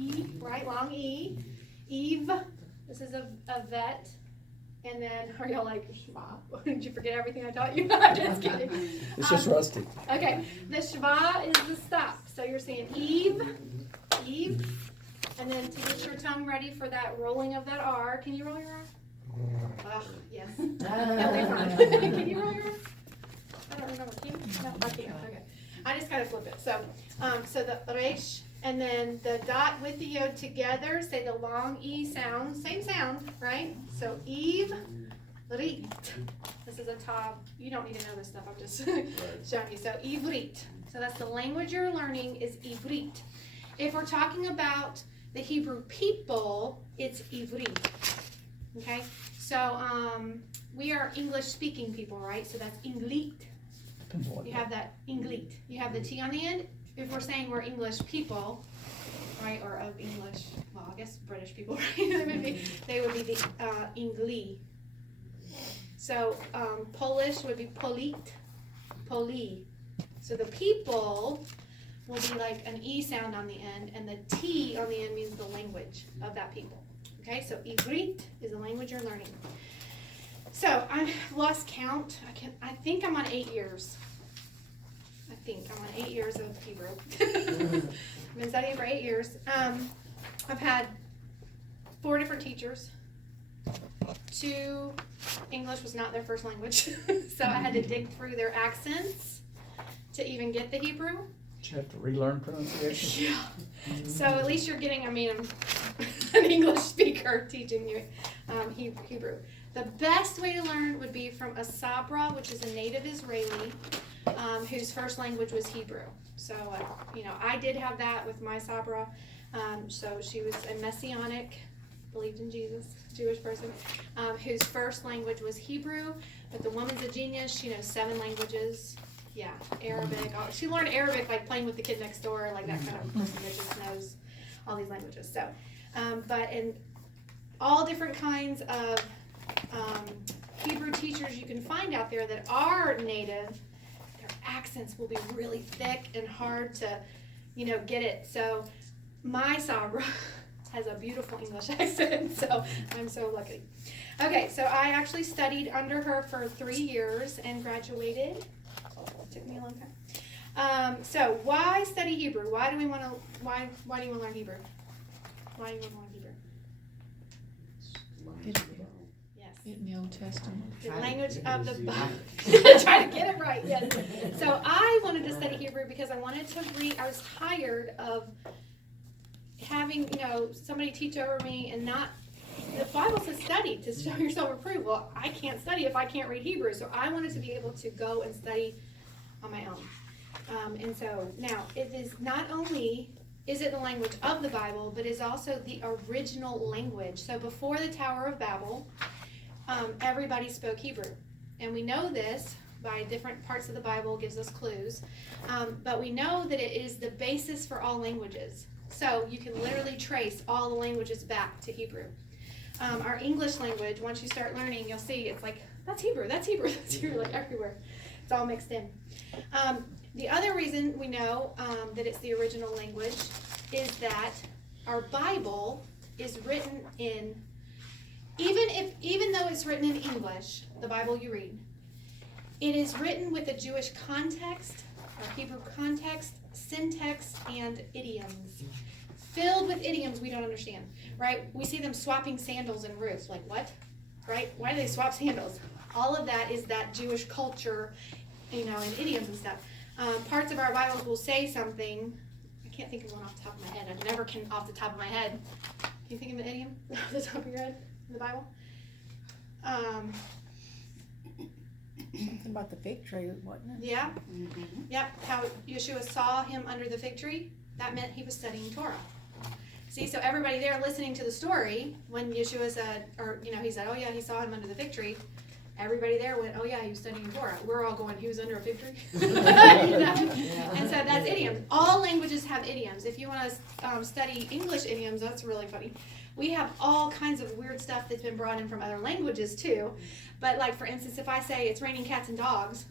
E, right? Long E. Eve. This is a vet. And then, are y'all like, Shva? Did you forget everything I taught you? I'm just kidding. It's just rusty. Okay, the Shva is the stop. So you're saying Eve, and then to get your tongue ready for that rolling of that R. Can you roll your R? Oh, yes. Can you roll your R? I don't remember. Can you? No, I can't. Okay. I just gotta flip it. So, so the resh, and then the dot with the yod together, say the long E sound, same sound, right? So Eve, rit. This is a tab. You don't need to know this stuff. I'm just showing you. So Ivrit. So that's the language you're learning is Ivrit. If we're talking about the Hebrew people, it's Ivrit. Okay. So we are English speaking people, right? So that's Inglit. You have that Inglit. You have the T on the end. If we're saying we're English people, right, or of English, well, I guess British people, right? they would be the Ingli. So Polish would be Polit, Poli. So the people will be like an E sound on the end, and the T on the end means the language of that people. Okay, so Ivrit is the language you're learning. So I've lost count. I think I'm on 8 years. I think I'm on 8 years of Hebrew. I've been studying for 8 years. I've had 4 different teachers. 2 English was not their first language, so I had to dig through their accents to even get the Hebrew. Did you have to relearn pronunciation? Yeah. So at least you're getting, I'm an English speaker teaching you Hebrew. The best way to learn would be from a Sabra, which is a native Israeli, whose first language was Hebrew. So, I did have that with my Sabra. So she was a Messianic, believed in Jesus, Jewish person, whose first language was Hebrew. But the woman's a genius. She knows 7 languages. Yeah, Arabic. She learned Arabic like playing with the kid next door, like that kind of person that just knows all these languages. So, but in all different kinds of Hebrew teachers you can find out there that are native, their accents will be really thick and hard to, get it. So my Sabra has a beautiful English accent, so I'm so lucky. Okay, so I actually studied under her for 3 years and graduated. It took me a long time. So why study Hebrew? Why do you want to learn Hebrew? Why do you want to learn Hebrew? Yes. In the Old Testament. The language of the Bible. Try to get it right, yes. So I wanted to study Hebrew because I wanted to read. I was tired of having, somebody teach over me and not. The Bible says study to show yourself approved. Well, I can't study if I can't read Hebrew. So I wanted to be able to go and study on my own. And so now it is not only is it the language of the Bible, but is also the original language. So before the Tower of Babel, everybody spoke Hebrew. And we know this by different parts of the Bible, gives us clues. But we know that it is the basis for all languages. So you can literally trace all the languages back to Hebrew. Our English language, once you start learning, you'll see it's like, that's Hebrew, that's Hebrew, that's Hebrew, like everywhere. It's all mixed in. The other reason we know that it's the original language is that our Bible is written in, even though it's written in English, the Bible you read, it is written with a Jewish context, or Hebrew context, syntax, and idioms. Filled with idioms we don't understand, right? We see them swapping sandals and roofs. Like, what? Right? Why do they swap sandals? All of that is that Jewish culture, and idioms and stuff. Parts of our Bibles will say something. I can't think of one off the top of my head. I never can off the top of my head. Can you think of an idiom off the top of your head in the Bible? Something about the fig tree, wasn't it? Yeah. Mm-hmm. Yep. How Yeshua saw him under the fig tree. That meant he was studying Torah. See, so everybody there listening to the story, when Yeshua said, he said, oh yeah, he saw him under the fig tree. Everybody there went, oh yeah, he was studying Torah. We're all going, he was under a fig tree. And so that's idioms. All languages have idioms. If you want to study English idioms, that's really funny. We have all kinds of weird stuff that's been brought in from other languages too. But like, for instance, if I say it's raining cats and dogs,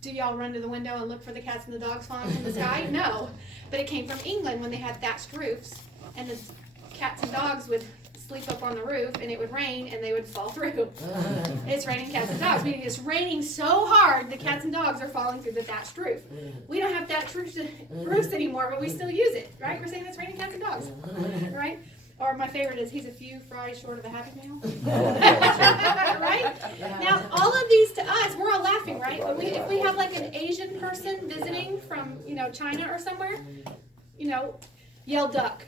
do y'all run to the window and look for the cats and the dogs flying in the sky? No. But it came from England when they had thatched roofs. and the cats and dogs would sleep up on the roof, and it would rain, and they would fall through. It's raining cats and dogs, meaning it's raining so hard the cats and dogs are falling through the thatched roof. We don't have thatched roofs anymore, but we still use it, right? We're saying it's raining cats and dogs, right? Or my favorite is he's a few fries short of a Happy Meal. Right? Now, all of these to us, we're all laughing, right? But if we have like an Asian person visiting from, China or somewhere, yell duck.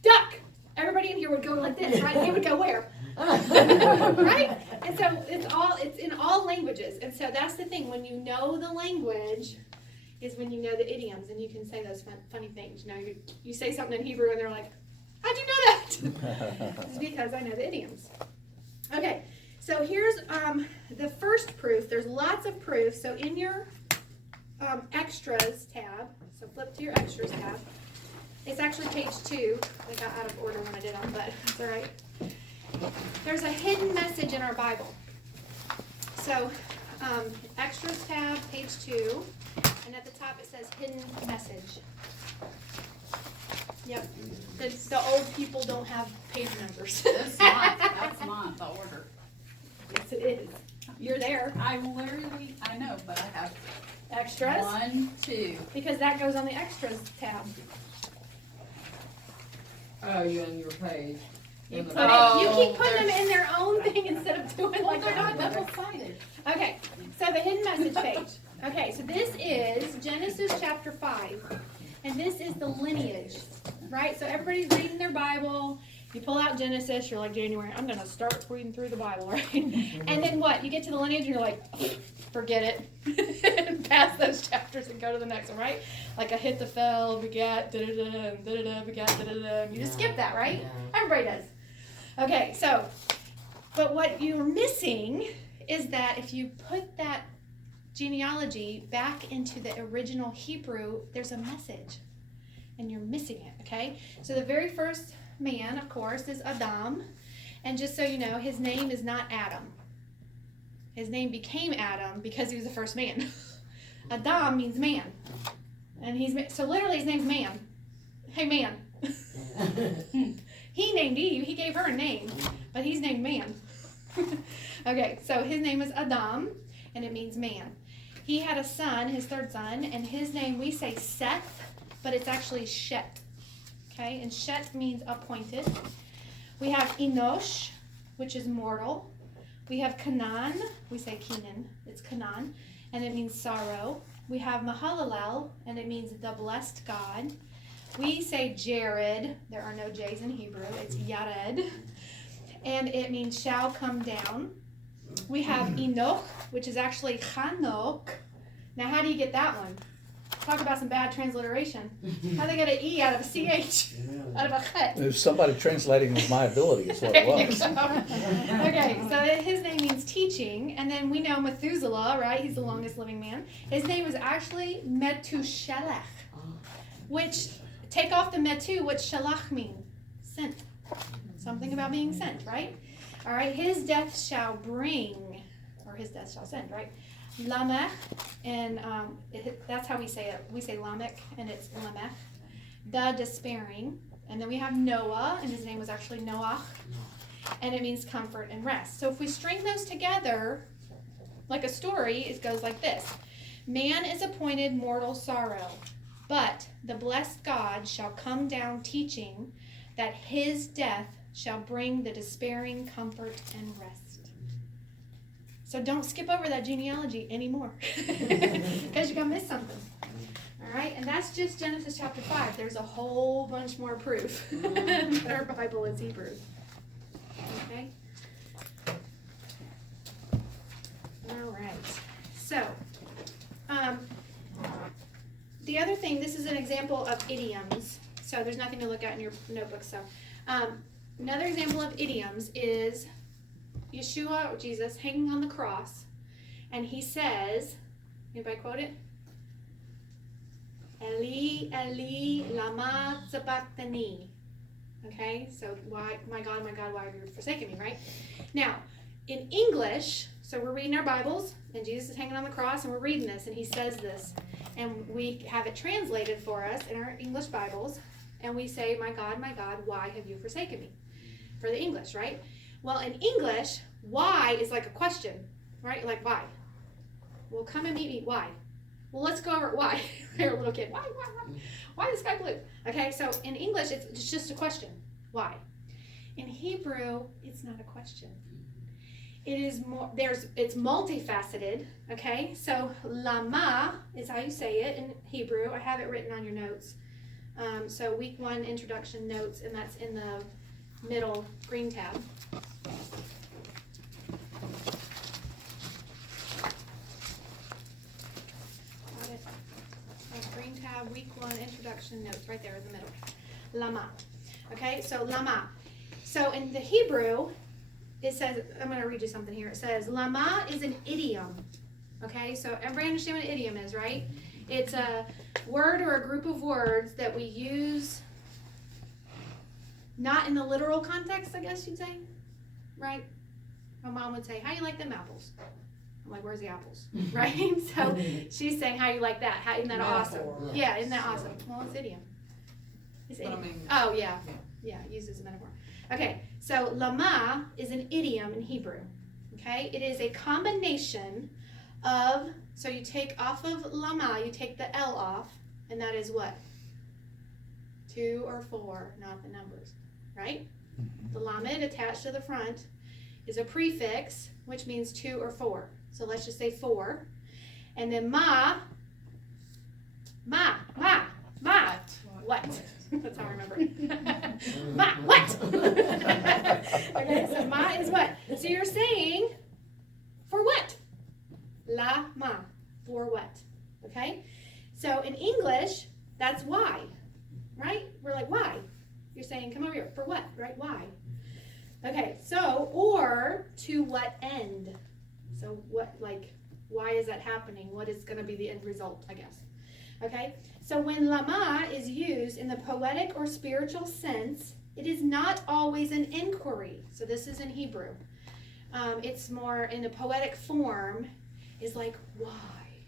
Duck! Everybody in here would go like this, right? They would go where? Right? And so it's in all languages. And so that's the thing. When you know the language is when you know the idioms and you can say those funny things. You say something in Hebrew and they're like, how'd you know that? It's because I know the idioms. Okay, so here's the first proof. There's lots of proofs. So in your extras tab, so flip to your extras tab. It's actually page 2. I got out of order when I did them, but it's all right. There's a hidden message in our Bible. So extras tab, page 2, and at the top it says hidden message. Yep. The old people don't have page numbers. That's not the order. Yes, it is. You're there. I know, but I have Extras. 1, 2. Because that goes on the extras tab. Oh, you're on your page. You keep Oh, putting them in their own thing instead of doing like They're not that. double-sided. Okay, so the hidden message page. Okay, so this is Genesis chapter 5. And this is the lineage, right? So everybody's reading their Bible. You pull out Genesis, you're like, January, I'm going to start reading through the Bible, right? And then what? You get to the lineage and you're like, forget it. Pass those chapters and go to the next one, right? Like Ahithophel, begat, da-da-da, da-da-da, begat, da-da-da. You just skip that, right? Everybody does. Okay, so, but what you're missing is that if you put that genealogy back into the original Hebrew, there's a message. And you're missing it, okay? So the very first man, of course, is Adam. And just so you know, his name is not Adam. His name became Adam because he was the first man. Adam means man. And so literally his name's man. Hey, man. He named Eve. He gave her a name. But he's named man. Okay, so his name is Adam, and it means man. He had a son, his third son, and his name, we say Seth, but it's actually Shet. Okay, and Shet means appointed. We have Enosh, which is mortal. We have Canaan, we say Kenan, it's Canaan, and it means sorrow. We have Mahalalel, and it means the blessed God. We say Jared, there are no J's in Hebrew, it's Yared, and it means shall come down. We have Enoch, which is actually Chanok. Now, how do you get that one? Talk about some bad transliteration. How they get an E out of a CH, out of a chet? It was somebody translating with my ability is what it was. Okay, so his name means teaching, and then we know Methuselah, right? He's the longest living man. His name was actually Metushelech, which, take off the Metu, what Shalach mean? Sent. Something about being sent, right? All right, his death shall bring, or his death shall send, right? Lamech, and that's how we say it. We say Lamech, and it's Lamech, the despairing. And then we have Noah, and his name was actually Noach, and it means comfort and rest. So if we string those together, like a story, it goes like this. Man is appointed mortal sorrow, but the blessed God shall come down teaching that his death shall bring the despairing comfort and rest. So don't skip over that genealogy anymore, because you're going to miss something. All right, and that's just Genesis chapter 5. There's a whole bunch more proof that our Bible is Hebrew. Okay? All right. So, the other thing, this is an example of idioms. So there's nothing to look at in your notebook. So, another example of idioms is Yeshua, or Jesus, hanging on the cross, and he says, anybody quote it? Eli, Eli, lama sabachthani. Okay, so why, my God, why have you forsaken me, right? Now, in English, so we're reading our Bibles, and Jesus is hanging on the cross, and we're reading this, and he says this, and we have it translated for us in our English Bibles. and we say, my God, why have you forsaken me? For the English, right? Well, in English, why is like a question, right? Like, why? Well, come and meet me. Why? Well, let's go over why. You're a little kid. Why is the sky blue? Okay, so in English, it's just a question. Why? In Hebrew, it's not a question. It is more, it's multifaceted, okay? So, lama is how you say it in Hebrew. I have it written on your notes. So, week 1 introduction notes, and that's in the middle green tab. Got it. Green tab, week 1 introduction notes, right there in the middle. Lama. Okay, so lama. So, in the Hebrew, it says, I'm going to read you something here. It says, lama is an idiom. Okay, so everybody understand what an idiom is, right? It's a word or a group of words that we use not in the literal context, I guess you'd say, right? My mom would say, how you like them apples? I'm like, where's the apples? Right? So she's saying, how you like that? How, isn't that Metaphor. awesome? Yeah, isn't that awesome? Well, it's idiom. It's But I idiom. mean- Oh, yeah. Yeah, it uses a metaphor. Okay, so lama is an idiom in Hebrew. Okay, it is a combination of, so you take off of lama, you take the L off, and that is what? 2 or 4, not the numbers, right? The lamed attached to the front is a prefix, which means 2 or 4. So let's just say 4. And then ma. What? That's how I remember it. Ma, what? Okay, so ma is what? So you're saying, for what? La ma, for what? Okay? So in English, that's why, right? We're like, why? You're saying, come over here, for what, right? Why? Okay, so, or to what end? So what, like, why is that happening? What is going to be the end result, I guess? Okay, so when lama is used in the poetic or spiritual sense, it is not always an inquiry. So this is in Hebrew. It's more in the poetic form, is like, why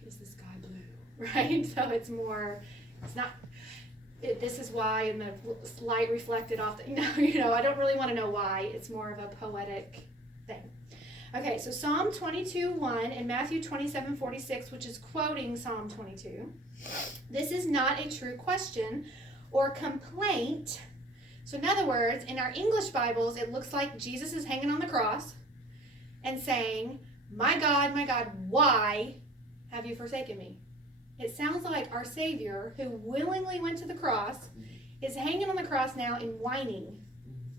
is the sky blue, right? So it's more, it's not, this is why, and the light reflected off the, I don't really want to know why. It's more of a poetic thing. Okay, so Psalm 22:1 and Matthew 27:46, which is quoting Psalm 22. This is not a true question or complaint. So in other words, in our English Bibles, it looks like Jesus is hanging on the cross and saying, my God, why have you forsaken me? It sounds like our Savior, who willingly went to the cross, is hanging on the cross now and whining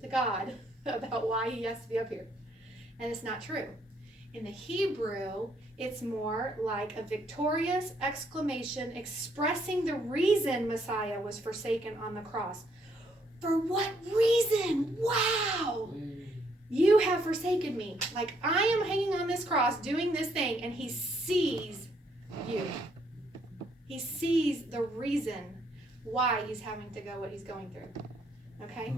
to God about why he has to be up here. And it's not true. In the Hebrew, it's more like a victorious exclamation expressing the reason Messiah was forsaken on the cross. For what reason? Wow! You have forsaken me. Like, I am hanging on this cross doing this thing, and he sees you. He sees the reason why he's having to go what he's going through. Okay?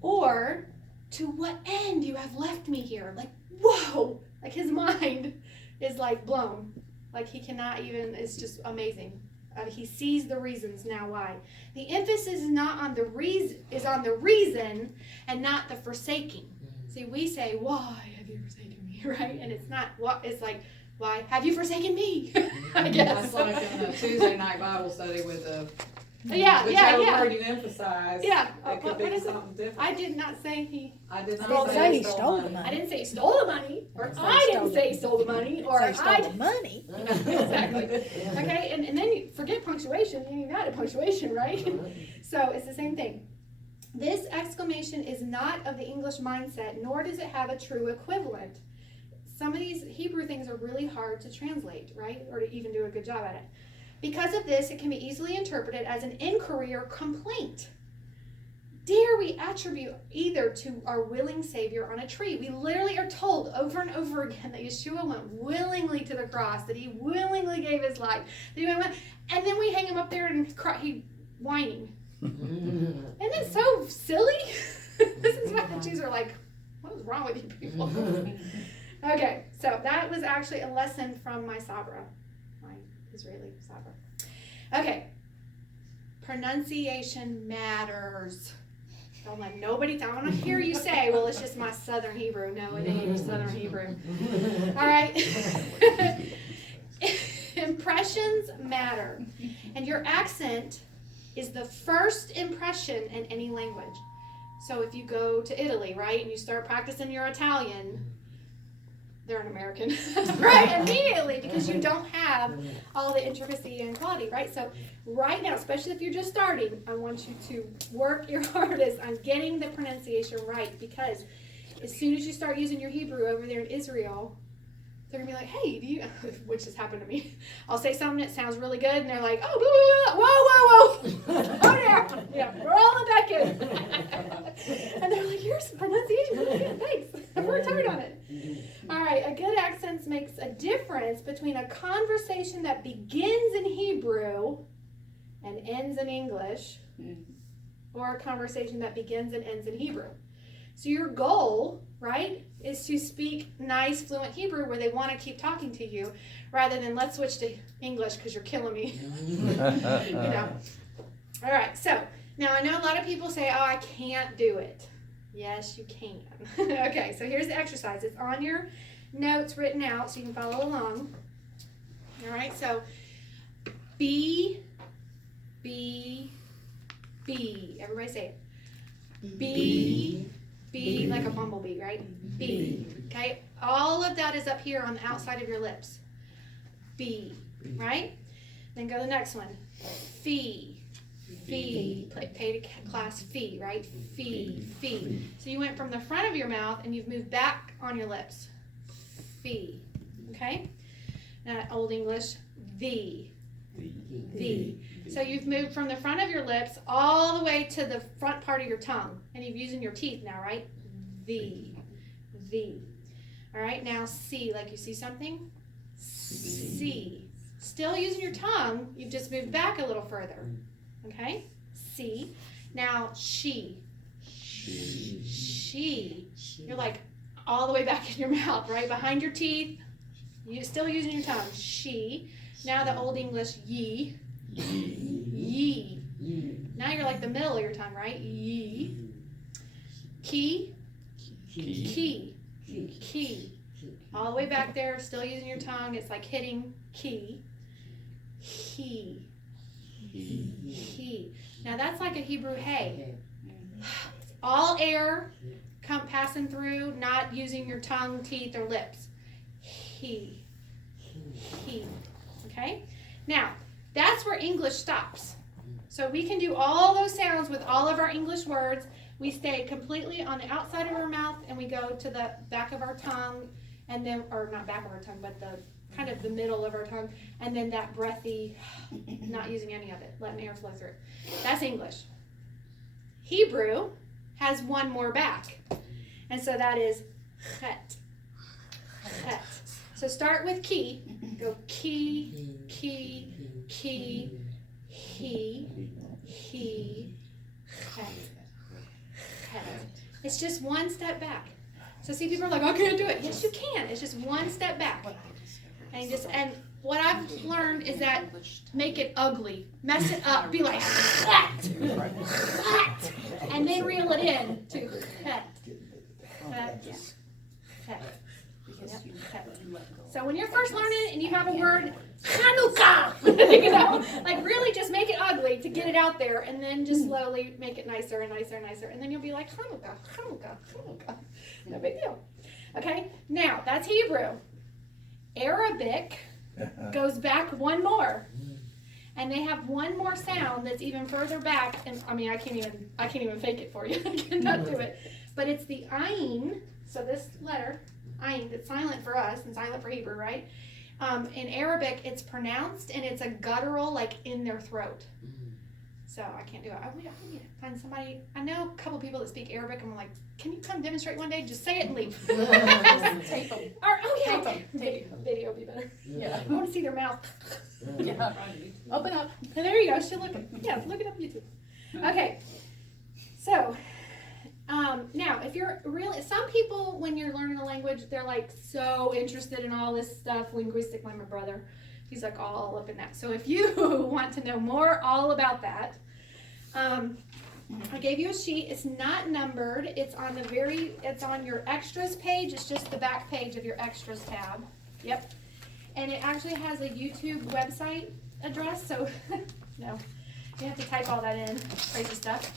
Or, to what end you have left me here? Like, whoa! Like, his mind is like blown. Like, he cannot even, it's just amazing. He sees the reasons now why. The emphasis is not on the reason, is on the reason and not the forsaking. See, we say, why have you forsaken me, right? And it's not, what, it's like, why have you forsaken me? I guess. That's like in the Tuesday night Bible study with the, Yeah. whichever word you emphasize. Yeah. It could What be is it? something different. I did not say he, I did I not didn't say say he he stole stole the money. I money. didn't say he stole the money, or Didn't say I he didn't stole say he stole the money, or Say he stole I the money. Exactly. Okay, and then you forget punctuation, you ain't got a punctuation, right? So it's the same thing. This exclamation is not of the English mindset, nor does it have a true equivalent. Some of these Hebrew things are really hard to translate, right? Or to even do a good job at it. Because of this, it can be easily interpreted as an inquiry or complaint. Dare we attribute either to our willing Savior on a tree? We literally are told over and over again that Yeshua went willingly to the cross, that he willingly gave his life, that he went, and then we hang him up there and he whining. Isn't it so silly? This is why the Jews are like, what is wrong with you people? Okay, so that was actually a lesson from my Sabra, my Israeli Sabra. Okay, pronunciation matters. Don't let nobody, I want to hear you say, well, it's just my Southern Hebrew. No, it ain't your Southern Hebrew. All right. Impressions matter. And your accent is the first impression in any language. So if you go to Italy, right, and you start practicing your Italian, they're an American, right, immediately, because you don't have all the intricacy and quality, right? So right now, especially if you're just starting, I want you to work your hardest on getting the pronunciation right, because as soon as you start using your Hebrew over there in Israel, they're gonna be like, hey, do you, which has happened to me. I'll say something that sounds really good, and they're like, oh, blah, blah, blah. Whoa, whoa, whoa. Yeah, roll it back in. And they're like, your pronunciation really good, thanks. I've worked hard on it. All right, a good accent makes a difference between a conversation that begins in Hebrew and ends in English, or a conversation that begins and ends in Hebrew. So your goal, right, is to speak nice, fluent Hebrew where they want to keep talking to you, rather than let's switch to English because you're killing me. You know. All right, so now I know a lot of people say, oh, I can't do it. Yes, you can. Okay, so here's the exercise. It's on your notes written out so you can follow along. All right, so B. Everybody say it. B, like a bumblebee, right? B. Okay, all of that is up here on the outside of your lips. B, right? Then go to the next one. Fee. Pay to class fee, right? Fee. So you went from the front of your mouth and you've moved back on your lips. Fee. Okay? Now, Old English, the. So you've moved from the front of your lips all the way to the front part of your tongue. And you're using your teeth now, right? The. All right, now C, like you see something? C. Still using your tongue, you've just moved back a little further. Okay? C. Now she. You're like all the way back in your mouth, right? Behind your teeth. You're still using your tongue. She. Now the Old English ye. Now you're like the middle of your tongue, right? Ye. Key. All the way back there, still using your tongue. It's like hitting key. He. Now that's like a Hebrew hey. All air passing through, not using your tongue, teeth, or lips. He. Okay? Now, that's where English stops. So we can do all those sounds with all of our English words. We stay completely on the outside of our mouth and we go to the back of our tongue, and then, or not back of our tongue, but the kind of the middle of our tongue, and then that breathy, not using any of it, letting air flow through. That's English. Hebrew has one more back, and so that is chet. So start with key, go key, he, chet. It's just one step back. So see, people are like, I can't do it. Yes, you can. It's just one step back. And what I've learned is that make it ugly, mess it up, be like and then reel it in to So when you're first learning and you have a word, Hanukkah, like really just make it ugly to get it out there, and then just slowly make it nicer and nicer and nicer, and then you'll be like Hanukkah. No big deal. Okay, now that's Hebrew. Arabic goes back one more, and they have one more sound that's even further back. And I mean, I can't even fake it for you. I cannot do it. But it's the ayin. So this letter, ayin, that's silent for us and silent for Hebrew, right? In Arabic, it's pronounced and it's a guttural, like in their throat. So I can't do it. I need to find somebody. I know a couple people that speak Arabic, and I'm like, can you come demonstrate one day? Just say it and leave. Tape them. Okay. Video would be better. Yeah. I want to see their mouth. Yeah. Open up. And there you go. She'll look it. Yeah, look it up on YouTube. Okay. So, now if you're really, some people when you're learning a language, they're like so interested in all this stuff, linguistic, like my brother. He's like all up in that. So if you want to know more all about that, I gave you a sheet. It's not numbered. It's on your extras page. It's just the back page of your extras tab. Yep. And it actually has a YouTube website address, so no, you have to type all that in, crazy stuff.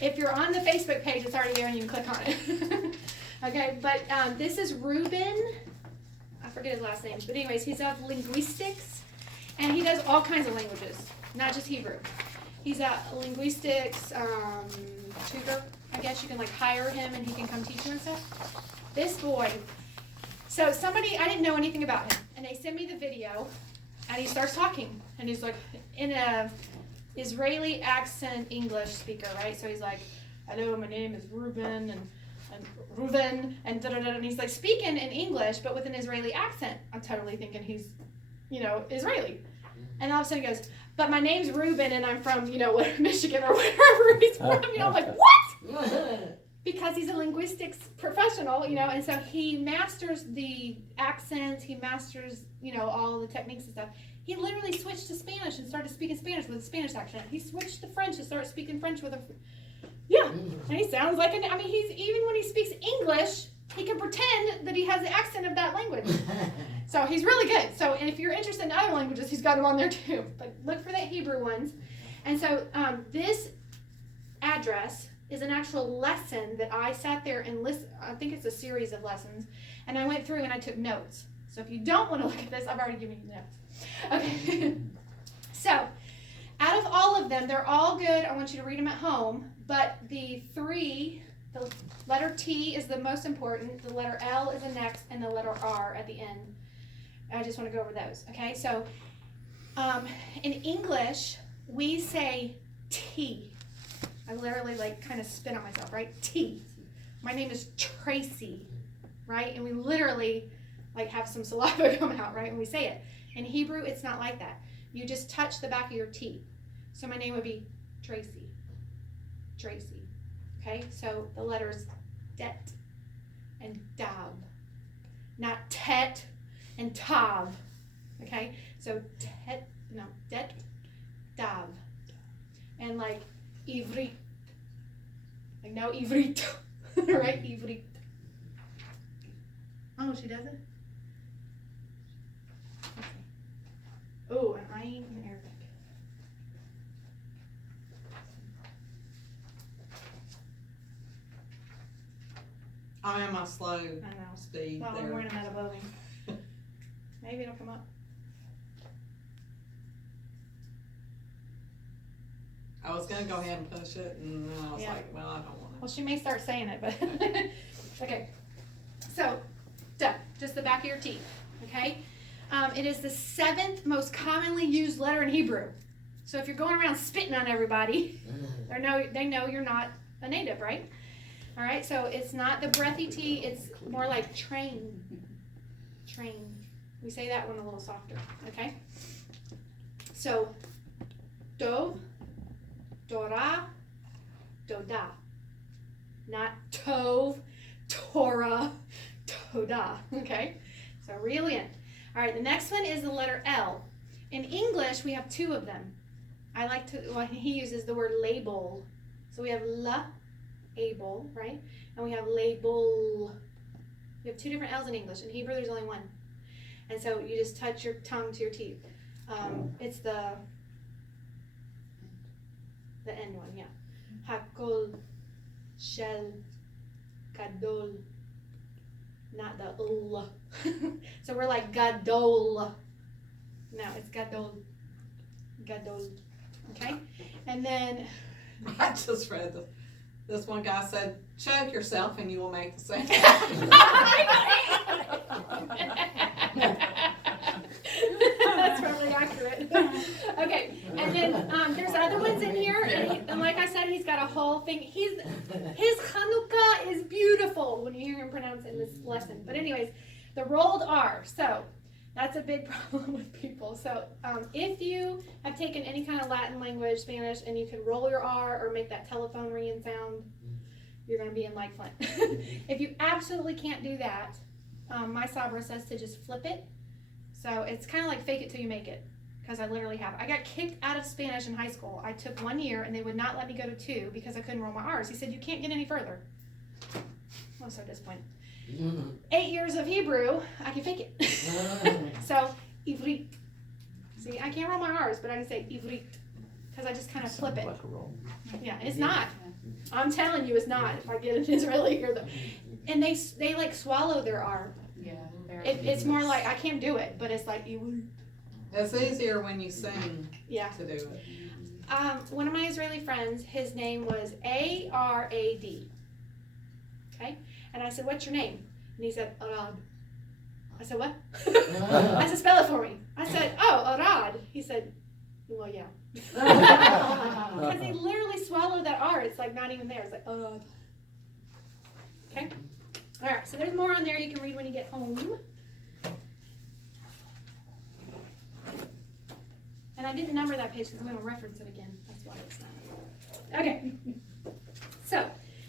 If you're on the Facebook page, it's already there and you can click on it. Okay, but this is Ruben. I forget his last name, but anyways, he's of linguistics, and he does all kinds of languages, not just Hebrew. He's a linguistics tutor. I guess you can like hire him and he can come teach you and stuff. This boy. So I didn't know anything about him, and they sent me the video, and he starts talking, and he's like in a Israeli accent English speaker, right? So he's like, "Hello, my name is Ruben, and Reuven, and da da da," and he's like speaking in English, but with an Israeli accent. I'm totally thinking he's, Israeli. And all of a sudden he goes, "But my name's Ruben, and I'm from, Michigan or wherever he's from." I'm like, "What?" Because he's a linguistics professional, and so he masters the accents, he masters, all the techniques and stuff. He literally switched to Spanish and started speaking Spanish with a Spanish accent. He switched to French and started speaking French with and he sounds like he's, even when he speaks English, he can pretend that he has the accent of that language. So he's really good. So if you're interested in other languages, he's got them on there too. But look for the Hebrew ones. And so this address is an actual lesson that I sat there and listened. I think it's a series of lessons. And I went through and I took notes. So if you don't want to look at this, I've already given you the notes. Okay. So out of all of them, they're all good. I want you to read them at home. But the letter T is the most important. The letter L is the next, and the letter R at the end. I just want to go over those. Okay. So in English, we say T. I literally kind of spit on myself, right? T. My name is Tracy, right? And we literally have some saliva come out, right, when we say it. In Hebrew, it's not like that. You just touch the back of your T. So my name would be Tracy. Tracy. Okay? So the letters Det and Dab. Not Tet and Tav. Okay? So Det, Dav. And Ivrit. No Ivrit. Right? Ivrit. Oh, she does it? Oh, and I ain't in Arabic. I am a slow I know. speed Well, I'm there. wearing them out above me. Maybe it'll come up. I was gonna go ahead and push it, and then I was Yeah. like, well, I don't want Well, she may start saying it, but okay. So, just the back of your T. Okay. It is the 7th most commonly used letter in Hebrew. So if you're going around spitting on everybody, they know you're not a native, right? All right. So it's not the breathy T. It's more like train. Train. We say that one a little softer. Okay. So, Dov, Torah, Doda. Not Tov, Torah, Toda. Okay? So reel in. All right, the next one is the letter L. In English, we have 2 of them. He uses the word label. So we have la, able, right? And we have label. We have 2 different L's in English. In Hebrew, there's only 1. And so you just touch your tongue to your teeth. It's the end one, yeah. Hakol, shel, gadol, not the ul. So we're like gadol. No, it's gadol. Gadol. Okay? And then I just read this one guy said, choke yourself and you will make the same. That's probably accurate. Okay, and then there's other ones in here, and like I said, he's got a whole thing. His Hanukkah is beautiful when you hear him pronounce it in this lesson. But anyways, the rolled R. So that's a big problem with people. So if you have taken any kind of Latin language, Spanish, and you can roll your R or make that telephone ringing sound, you're going to be in like Flint. If you absolutely can't do that, my Sabra says to just flip it. So it's kind of like fake it till you make it. because I literally have. I got kicked out of Spanish in high school. I took 1 year and they would not let me go to 2 because I couldn't roll my R's. He said, you can't get any further. I was so disappointed. 8 years of Hebrew, I can fake it. So, ivrit. See, I can't roll my R's, but I can say ivrit because I just kind of flip it. Like a roll. Yeah, it's not. I'm telling you, it's not. If I get an Israeli here, though, and they like swallow their R. Yeah. It's more like I can't do it, but it's like ivrit. It's easier when you sing Yeah. to do it. One of my Israeli friends, his name was Arad. Okay? And I said, what's your name? And he said, Arad. I said, what? I said, spell it for me. I said, oh, Arad. He said, well, yeah. Because they literally swallow that R. It's like not even there. It's like, Arad. Okay? All right, so there's more on there you can read when you get home. And I didn't number that page because I'm going to reference it again. That's why it's not. Okay. So,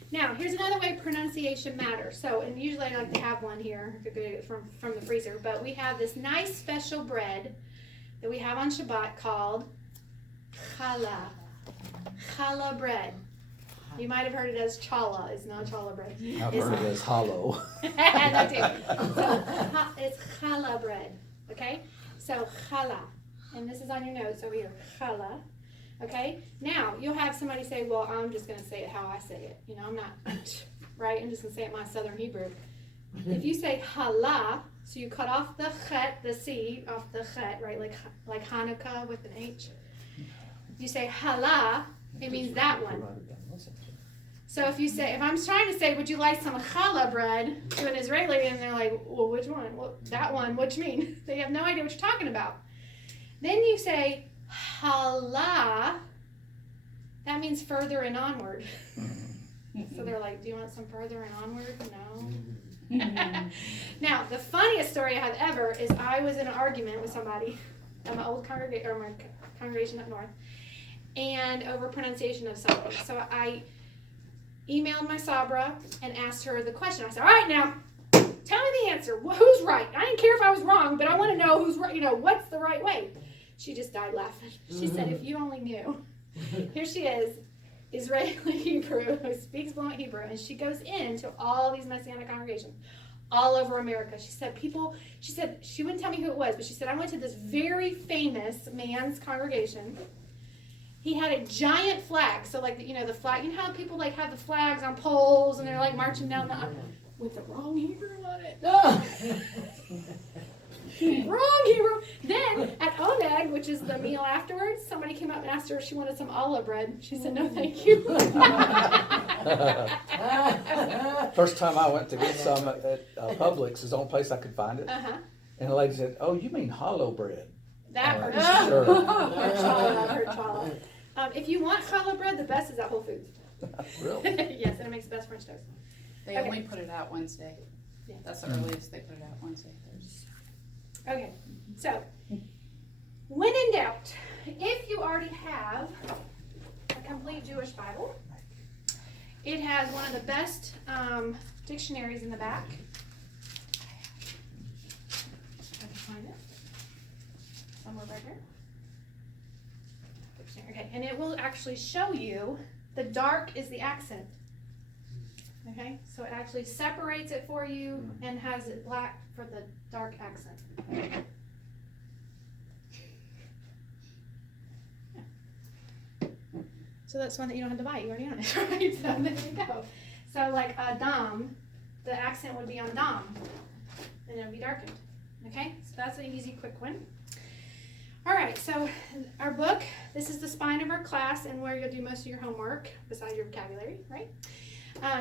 now, here's another way pronunciation matters. So, and usually I like to have one here from the freezer, but we have this nice special bread that we have on Shabbat called challah. Challah bread. You might have heard it as challah. It's not challah bread. I've heard it as hollow. That too. So, it's challah bread. Okay? So, challah. And this is on your notes over here. Challah. Okay? Now, you'll have somebody say, well, I'm just going to say it how I say it. You know, I'm not, right? I'm just going to say it my Southern Hebrew. If you say halah, so you cut off the chet, the C, off the chet, right? Like Hanukkah with an H. You say halah, it means that one. So if I'm trying to say, would you like some challah bread to an Israeli, and they're like, well, which one? Well, that one, what you mean? They have no idea what you're talking about. Then you say halah, that means further and onward. So they're like, do you want some further and onward? No. Now, the funniest story I have ever is I was in an argument with somebody at my old congregation up north, and over pronunciation of something. So I emailed my Sabra and asked her the question. I said, all right, now, tell me the answer. Who's right? I didn't care if I was wrong, but I want to know who's right. You know, what's the right way? She just died laughing. She said, if you only knew. Here she is, Israeli Hebrew, who speaks fluent Hebrew, and she goes into all these Messianic congregations all over America. She said, she wouldn't tell me who it was, but she said, I went to this very famous man's congregation. He had a giant flag. So like, the flag, you know how people like have the flags on poles and they're like marching down the aisle with the wrong Hebrew on it. Wrong Hebrew. Then at Oneg, which is the meal afterwards, somebody came up and asked her if she wanted some olive bread. She said, no, thank you. First time I went to get some at Publix is the only place I could find it. Uh-huh. And the lady said, oh, you mean hollow bread. That or Sure. challah. If you want challah bread, the best is at Whole Foods. Really? Yes, and it makes the best French toast. They Okay. only put it out Wednesday. Yeah. That's the earliest they put it out, Wednesday, Thursday. Okay, so when in doubt, if you already have a complete Jewish Bible, it has one of the best dictionaries in the back. I can find it somewhere right here. Dictionary. Okay, and it will actually show you the dark is the accent. Okay, so it actually separates it for you and has it black for the dark accent. So that's one that you don't have to buy. You already own it, right? So there you go. So like Dam, the accent would be on Dam, and it would be darkened. Okay, so that's an easy, quick one. All right, so our book, this is the spine of our class and where you'll do most of your homework besides your vocabulary, right?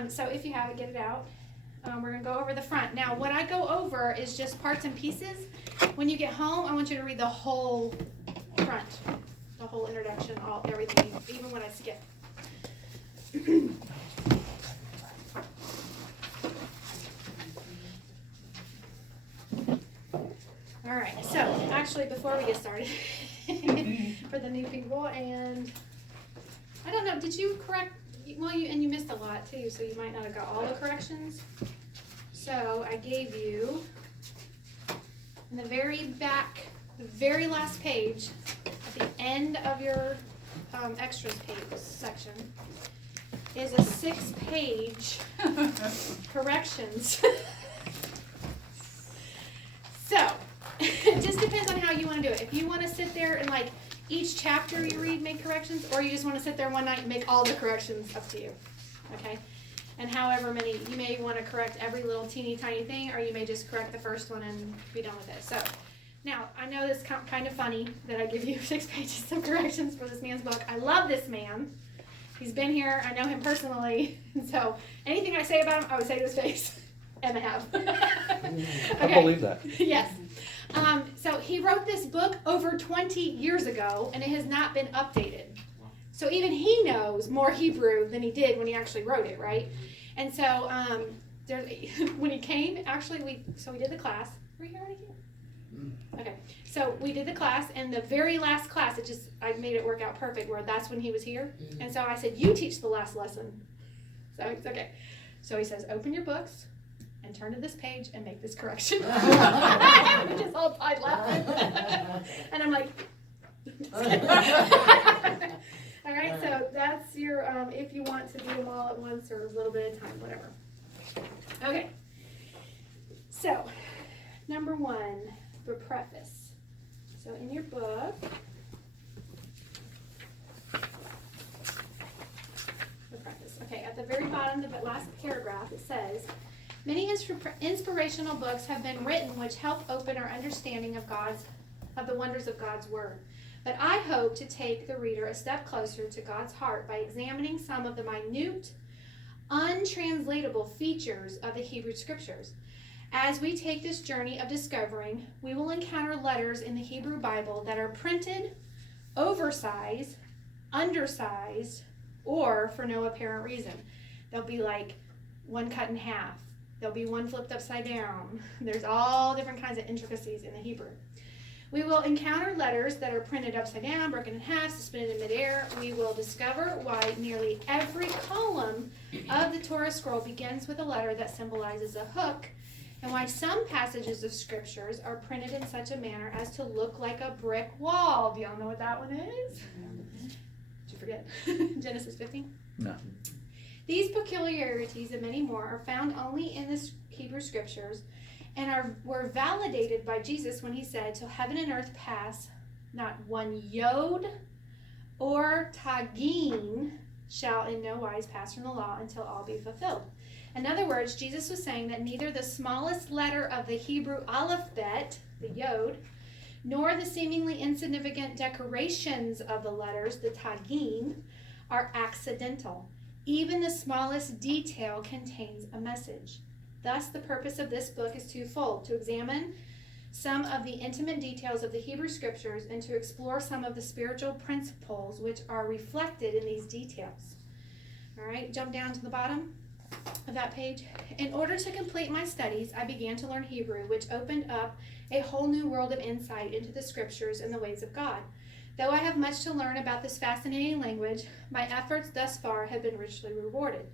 So if you have it, get it out. We're going to go over the front. Now, what I go over is just parts and pieces. When you get home, I want you to read the whole front, the whole introduction, everything, even when I skip. All right, so actually, before we get started, for the new people, and I don't know, did you correct? Well, you missed a lot too, so you might not have got all the corrections. So I gave you in the very back the very last page, at the end of your extras page section, is a 6-page corrections. So, it just depends on how you want to do it. If you want to sit there and like each chapter you read make corrections, or you just want to sit there one night and make all the corrections, up to you. Okay? And however many, you may want to correct every little teeny tiny thing, or you may just correct the first one and be done with it. So, now, I know it's kind of funny that I give you 6 pages of corrections for this man's book. I love this man. He's been here. I know him personally. And so, anything I say about him, I would say to his face. And I have. I believe that. Yes. So he wrote this book over 20 years ago, and it has not been updated. So even he knows more Hebrew than he did when he actually wrote it, right? And so when he came, actually, we did the class. Were you here already? Okay. So we did the class, and the very last class, I made it work out perfect, where that's when he was here. And so I said, you teach the last lesson. So it's okay. So he says, open your books and turn to this page and make this correction. We just all died laughing. And I'm like, all right, so that's your, if you want to do them all at once or a little bit of time, whatever. Okay. So, number 1, the preface. So in your book, the preface. Okay, at the very bottom, the last paragraph, it says, many inspirational books have been written which help open our understanding of the wonders of God's Word. But I hope to take the reader a step closer to God's heart by examining some of the minute, untranslatable features of the Hebrew Scriptures. As we take this journey of discovering, we will encounter letters in the Hebrew Bible that are printed, oversized, undersized, or for no apparent reason. They'll be like one cut in half. There'll be one flipped upside down. There's all different kinds of intricacies in the Hebrew. We will encounter letters that are printed upside down, broken in half, suspended in midair. We will discover why nearly every column of the Torah scroll begins with a letter that symbolizes a hook, and why some passages of scriptures are printed in such a manner as to look like a brick wall. Do y'all know what that one is? Did you forget? Genesis 15? No. These peculiarities and many more are found only in the Hebrew Scriptures and were validated by Jesus when he said, till heaven and earth pass, not one yod or tagin shall in no wise pass from the law until all be fulfilled. In other words, Jesus was saying that neither the smallest letter of the Hebrew alphabet, the yod, nor the seemingly insignificant decorations of the letters, the tagin, are accidental. Even the smallest detail contains a message. Thus, the purpose of this book is twofold: to examine some of the intimate details of the Hebrew Scriptures and to explore some of the spiritual principles which are reflected in these details. All right, jump down to the bottom of that page. In order to complete my studies, I began to learn Hebrew, which opened up a whole new world of insight into the Scriptures and the ways of God. Though I have much to learn about this fascinating language, my efforts thus far have been richly rewarded.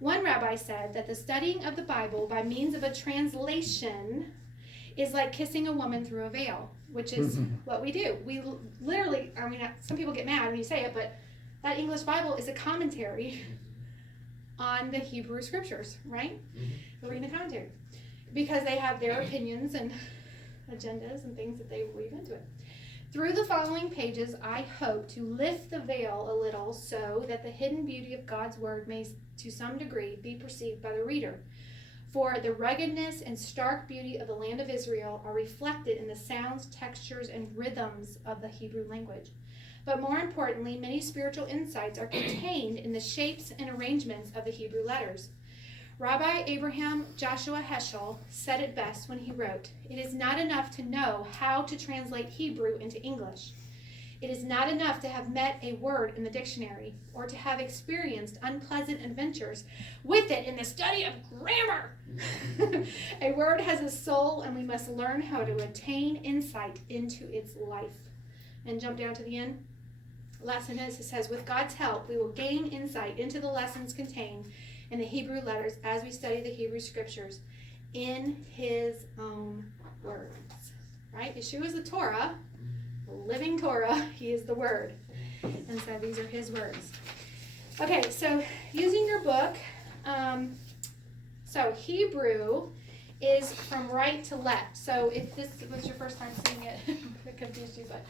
One rabbi said that the studying of the Bible by means of a translation is like kissing a woman through a veil, which is what we do. We literally, I mean, some people get mad when you say it, but that English Bible is a commentary on the Hebrew Scriptures, right? We're reading the commentary because they have their opinions and agendas and things that they weave into it. Through the following pages, I hope to lift the veil a little so that the hidden beauty of God's Word may, to some degree, be perceived by the reader. For the ruggedness and stark beauty of the land of Israel are reflected in the sounds, textures, and rhythms of the Hebrew language. But more importantly, many spiritual insights are contained in the shapes and arrangements of the Hebrew letters. Rabbi Abraham Joshua Heschel said it best when he wrote, "It is not enough to know how to translate Hebrew into English. It is not enough to have met a word in the dictionary or to have experienced unpleasant adventures with it in the study of grammar. A word has a soul, and we must learn how to attain insight into its life." And jump down to the end. Last sentence, it says, with God's help, we will gain insight into the lessons contained in the Hebrew letters as we study the Hebrew Scriptures in his own words. Right? Yeshua is the Torah. living Torah. He is the Word. And so these are his words. Okay, so using your book, so Hebrew is from right to left. So if this was your first time seeing it, it confused you, but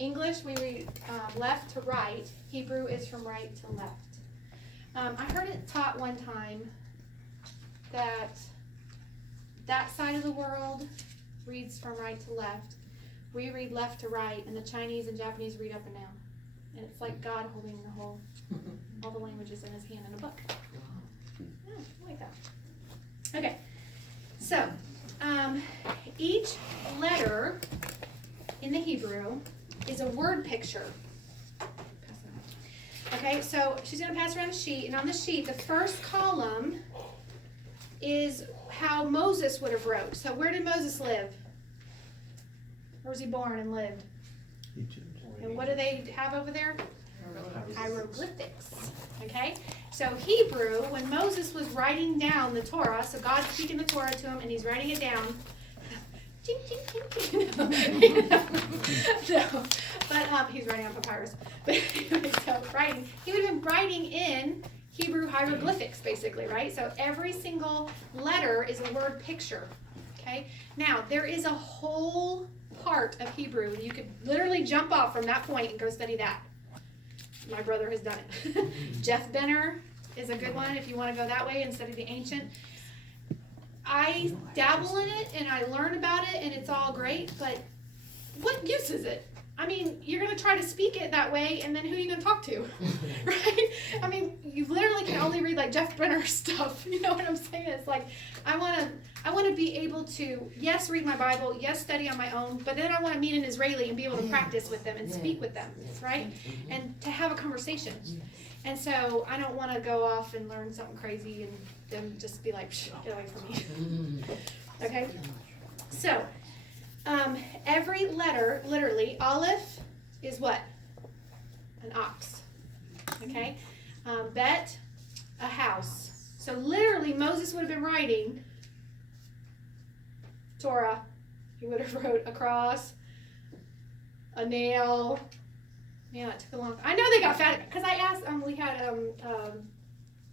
English, we read left to right. Hebrew is from right to left. I heard it taught one time that side of the world reads from right to left. We read left to right, and the Chinese and Japanese read up and down. And it's like God holding all the languages in his hand in a book. Yeah, I like that. Okay, so each letter in the Hebrew is a word picture. Okay, so she's going to pass around a sheet, and on the sheet, the first column is how Moses would have wrote. So where did Moses live? Where was he born and lived? And what do they have over there? Hieroglyphics. Okay? So Hebrew, when Moses was writing down the Torah, so God's speaking the Torah to him and he's writing it down. Ching, ching, ching, ching. No, but he's writing on papyrus. But anyway, so writing, he would have been writing in Hebrew hieroglyphics, basically, right? So every single letter is a word picture. Okay? Now, there is a whole part of Hebrew. You could literally jump off from that point and go study that. My brother has done it. Jeff Benner is a good one if you want to go that way and study the ancient. I dabble in it and I learn about it and it's all great, but what use is it? I mean, you're going to try to speak it that way and then who are you going to talk to? Right? I mean, you literally can only read like Jeff Benner stuff. You know what I'm saying? It's like, I want to be able to, yes, read my Bible, yes, study on my own, but then I want to meet an Israeli and be able to practice with them and speak with them, right? And to have a conversation. And so I don't want to go off and learn something crazy and then just be like, psh, get away from me. Okay? So, every letter, literally, Aleph is what? An ox. Okay? Bet, a house. So literally, Moses would have been writing Torah. He would have wrote a cross, a nail. Yeah, it took a long time. I know they got fat because I asked. We had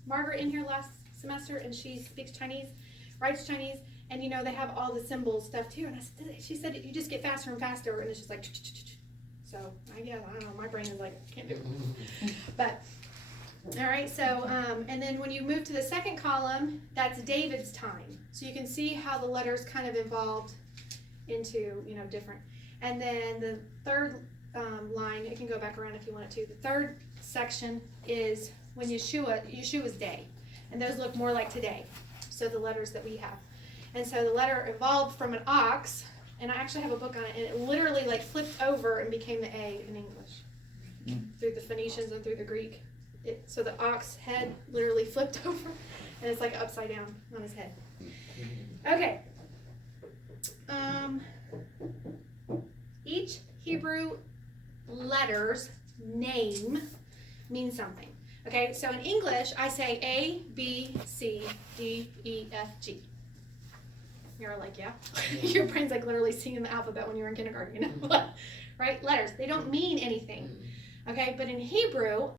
Margaret in here last semester, and she speaks Chinese, writes Chinese, and you know they have all the symbol stuff too. And she said you just get faster and faster, and it's just like. So I guess I don't know. My brain is like can't do it. But all right. So and then when you move to the second column, that's David's time. So you can see how the letters kind of evolved into different. And then the third line, it can go back around if you want it to. The third section is when Yeshua's day, and those look more like today. So the letters that we have, and so the letter evolved from an ox, and I actually have a book on it, and it literally like flipped over and became the A in English through the Phoenicians and through the Greek. So the ox head literally flipped over, and it's like upside down on his head. Okay. Each Hebrew letter's name means something. Okay, so in English, I say A, B, C, D, E, F, G. You're like, yeah. Your brain's like literally singing the alphabet when you were in kindergarten, right? Letters, they don't mean anything. Okay, but in Hebrew,